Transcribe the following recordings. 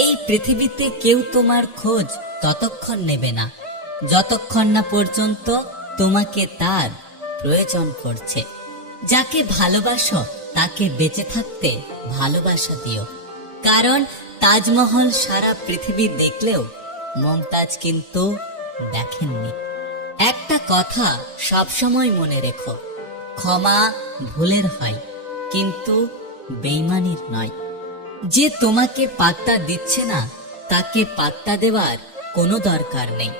এই পৃথিবীতে কেউ তোমার খোঁজ ততক্ষণ নেবে না যতক্ষণ না পর্যন্ত তোমাকে তার প্রয়োজন পড়ছে। যাকে ভালোবাসো তাকে বেঁচে থাকতে ভালোবাসা দিও, কারণ তাজমহল সারা পৃথিবী দেখলেও মমতাজ কিন্তু দেখেননি। একটা কথা সবসময় মনে রেখো, ক্ষমা ভুলের হয় কিন্তু বেঈমানির নয়। যে তোমাকে পাত্তা দিচ্ছে না তাকে পাত্তা দেওয়ার কোনো দরকার নেই,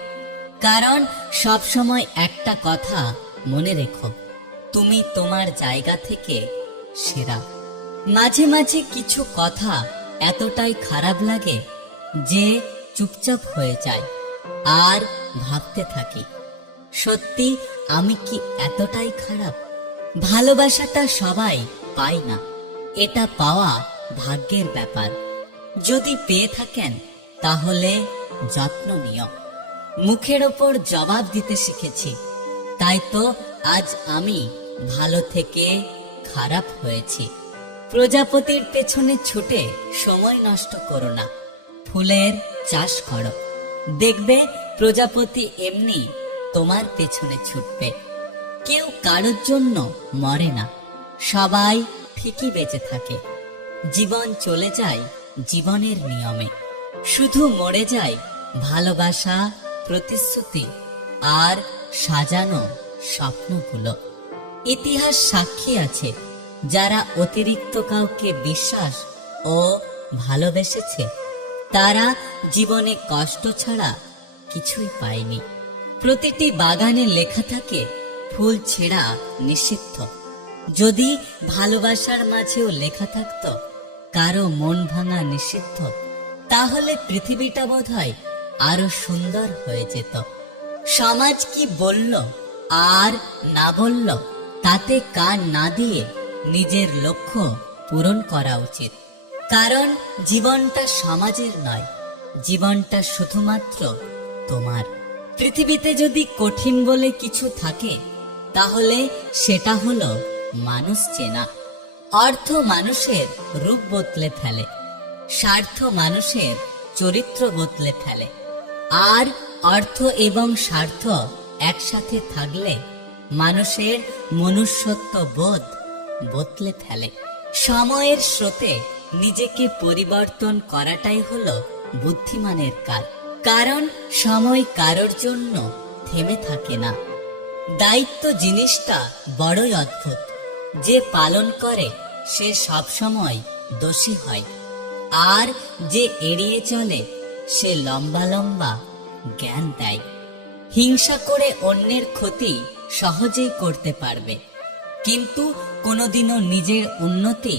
কারণ সবসময় একটা কথা মনে রেখো, তুমি তোমার জায়গা থেকে সেরা। মাঝে মাঝে কিছু কথা এতটাই খারাপ লাগে যে চুপচাপ হয়ে যায় আর ভাবতে থাকি, সত্যি আমি কি এতটাই খারাপ? ভালোবাসাটা সবাই পায় না, এটা পাওয়া ভাগ্যের ব্যাপার। যদি পেয়ে থাকেন তাহলে যত্ন নিও। মুখের ওপর জবাব দিতে শিখেছি, তাই তো আজ আমি ভালো থেকে খারাপ হয়েছি। প্রজাপতির পেছনে ছুটে সময় নষ্ট করো না, ফুলের চাষ করো, দেখবে প্রজাপতি এমনি তোমার পেছনে ছুটবে। কেউ কারোর জন্য মরে না, সবাই ঠিকই বেঁচে থাকে। জীবন চলে যায় জীবনের নিয়মে, শুধু মরে যায় ভালোবাসা, প্রতিশ্রুতি আর সাজানো স্বপ্নগুলো। ইতিহাস সাক্ষী আছে, যারা অতিরিক্ত কাউকে বিশ্বাস ও ভালোবেসেছে তারা জীবনে কষ্ট ছাড়া কিছুই পায়নি। প্রতিটি বাগানে লেখা থাকে ফুল ছেঁড়া নিষিদ্ধ। যদি ভালোবাসার মাঝেও লেখা থাকতো কারো মন ভাঙা নিষিদ্ধ, তাহলে পৃথিবীটা বোধহয় আরো সুন্দর হয়ে যেত। সমাজ কি বলল আর না বলল তাতে কান না দিয়ে নিজের লক্ষ্য পূরণ করা উচিত, কারণ জীবনটা সমাজের নয়, জীবনটা শুধুমাত্র তোমার। পৃথিবীতে যদি কঠিন বলে কিছু থাকে তাহলে সেটা হলো মানুষ চেনা। অর্থ মানুষের রূপ বদলে ফেলে, স্বার্থ মানুষের চরিত্র বদলে ফেলে, আর অর্থ এবং স্বার্থ একসাথে থাকলে মানুষের মনুষ্যত্ব বোধ বদলে ফেলে। সময়ের স্রোতে নিজেকে পরিবর্তন করাটাই হলো বুদ্ধিমানের কাজ, কারণ সময় কারোর জন্য থেমে থাকে না। দায়িত্ব জিনিসটা বড়ই অদ্ভুত, যে পালন করে সে সবসময় দোষী হয়, আর যে এড়িয়ে চলে সে লম্বা লম্বা জ্ঞান দেয়। হিংসা করে অন্যের ক্ষতি সহজেই করতে পারবে, কিন্তু কোনোদিনও নিজের উন্নতি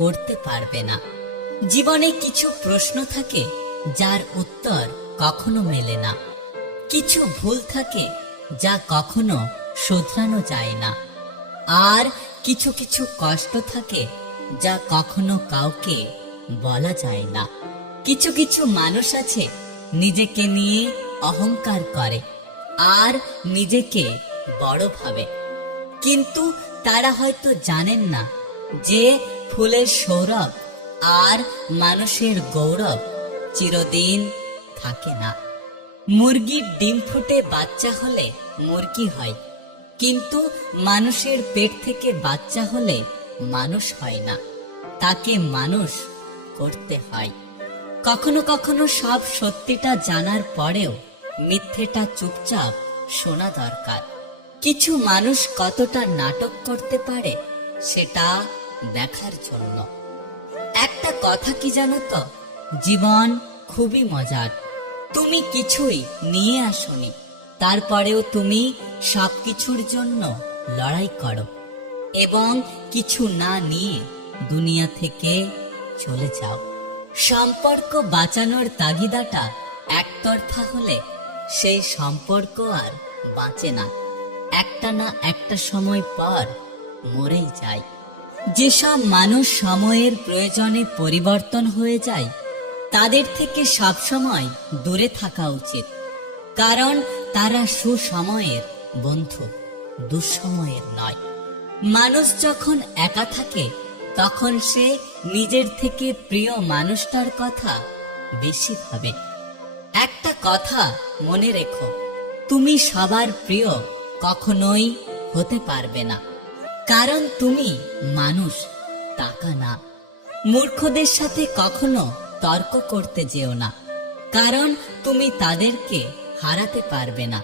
করতে পারবে না। জীবনে কিছু প্রশ্ন থাকে যার উত্তর কখনো মেলে না, কিছু ভুল থাকে যা কখনো শোধরানো যায় না, আর কিছু কিছু কষ্ট থাকে যা কখনো কাউকে বলা যায় না। কিছু কিছু মানুষ আছে নিজেকে নিয়ে অহংকার করে আর নিজেকে বড় ভাবে, কিন্তু তারা হয়তো জানেন না যে ফুলের সৌরভ আর মানুষের গৌরব চিরদিন থাকে না। মুরগির ডিম ফুটে বাচ্চা হলে মুরগি হয়, কিন্তু মানুষের পেট থেকে বাচ্চা হলে মানুষ হয় না, তাকে মানুষ করতে হয়। কখনো কখনো সব সত্যিটা জানার পরেও মিথ্যেটা চুপচাপ শোনা দরকার। কিছু মানুষ কতটা নাটক করতে পারে সেটা দেখার জন্য। একটা কথা কি জানো তো, জীবন খুবই মজার। তুমি কিছুই নিয়ে আসোনি, তারপরেও তুমি সবকিছুর জন্য লড়াই করো এবং কিছু না নিয়ে দুনিয়া থেকে চলে যাও। সম্পর্ক বাঁচানোর তাগিদাটা একতরফা হলে সেই সম্পর্ক আর বাঁচে না, একটা না একটা সময় পর মরেই যায়। যেসব মানুষ সময়ের প্রয়োজনে পরিবর্তন হয়ে যায় তাদের থেকে সবসময় দূরে থাকা উচিত, কারণ তারা সুসময়ের বন্ধু, দুঃসময়ের নয়। মানুষ যখন একা থাকে তখন সে নিজের থেকে প্রিয় মানুষটার কথা বেশি ভাবে। একটা কথা মনে রেখো, তুমি সবার প্রিয় কখনোই হতে পারবে না, কারণ তুমি মানুষ, টাকা না। মূর্খদের সাথে কখনো তর্ক করতে যেও না, কারণ তুমি তাদেরকে হারাতে পারবে না।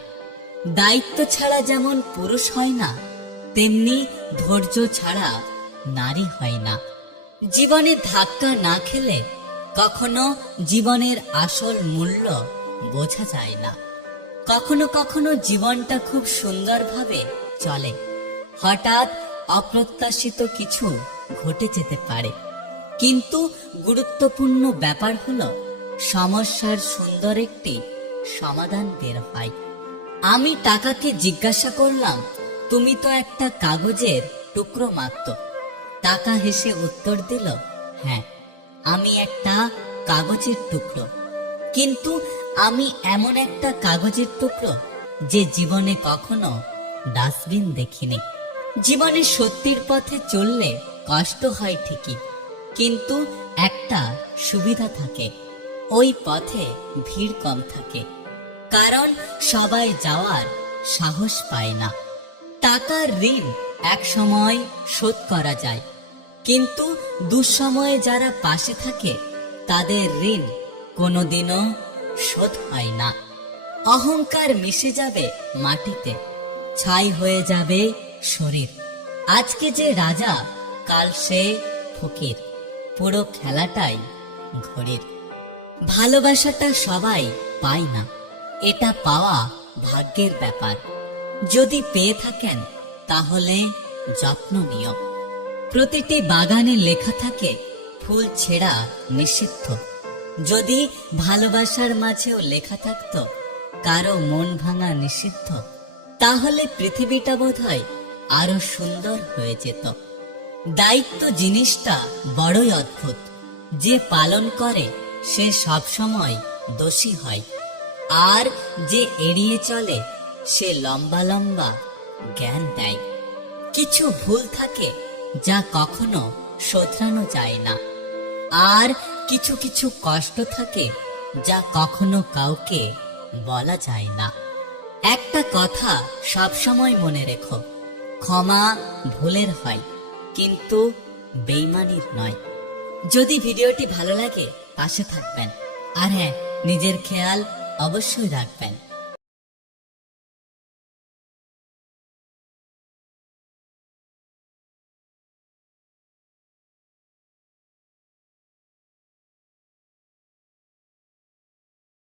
দায়িত্ব ছাড়া যেমন পুরুষ হয় না, তেমনি ধৈর্য ছাড়া নারী হয় না। জীবনে ধাক্কা না খেলে কখনো জীবনের আসল মূল্য বোঝা যায় না। কখনো কখনো জীবনটা খুব সুন্দরভাবে চলে, হঠাৎ অপ্রত্যাশিত কিছু ঘটে যেতে পারে, কিন্তু গুরুত্বপূর্ণ ব্যাপার হলো সমস্যার সুন্দর একটি সমাধান বের হয়। আমি টাকাকে জিজ্ঞাসা করলাম, তুমি তো একটা কাগজের টুকরো মাত্র। টাকা হেসে উত্তর দিল, হ্যাঁ, আমি একটা কাগজের টুকরো, কিন্তু আমি এমন একটা কাগজের টুকরো যে জীবনে কখনো ডাস্টবিন দেখিনি। জীবনে সত্যির পথে চললে কষ্ট হয় ঠিকই, কিন্তু একটা সুবিধা থাকে, ওই পথে ভিড় কম থাকে, কারণ সবাই যাওয়ার সাহস পায় না। টাকার ঋণ এক সময় শোধ করা যায়, কিন্তু দুঃসময়ে যারা পাশে থাকে তাদের ঋণ কোনোদিনও শোধ হয় না। অহংকার মিশে যাবে মাটিতে, ছাই হয়ে যাবে শরীর। আজকে যে রাজা, কাল সে ফকির, পুরো খেলাটাই ঘড়ির। ভালোবাসাটা সবাই পায় না, এটা পাওয়া ভাগ্যের ব্যাপার। যদি পেয়ে থাকেন তাহলে যত্ন নিও। প্রতিটি বাগানে লেখা থাকে ফুল ছেঁড়া নিষিদ্ধ। যদি ভালোবাসার মাঝেও লেখা থাকতো কারো মন ভাঙা নিষিদ্ধ, তাহলে পৃথিবীটা বোধহয় আরো সুন্দর হয়ে যেত। দায়িত্ব জিনিসটা বড়ই অদ্ভুত, যে পালন করে সে সবসময় দোষী হয়, আর যে এড়িয়ে চলে সে লম্বা লম্বা জ্ঞান দেয়। কিছু ভুল থাকে যা কখনো শোধরানো যায় না, আর কিছু কিছু কষ্ট থাকে যা কখনো কাউকে বলা যায় না। একটা কথা সবসময় মনে রেখো, ক্ষমা ভুলের হয়, কিন্তু বেইমানির নয়। যদি ভিডিওটি ভালো লাগে পাশে থাকবেন, আর হ্যাঁ, নিজের খেয়াল অবশ্যই রাখবেন।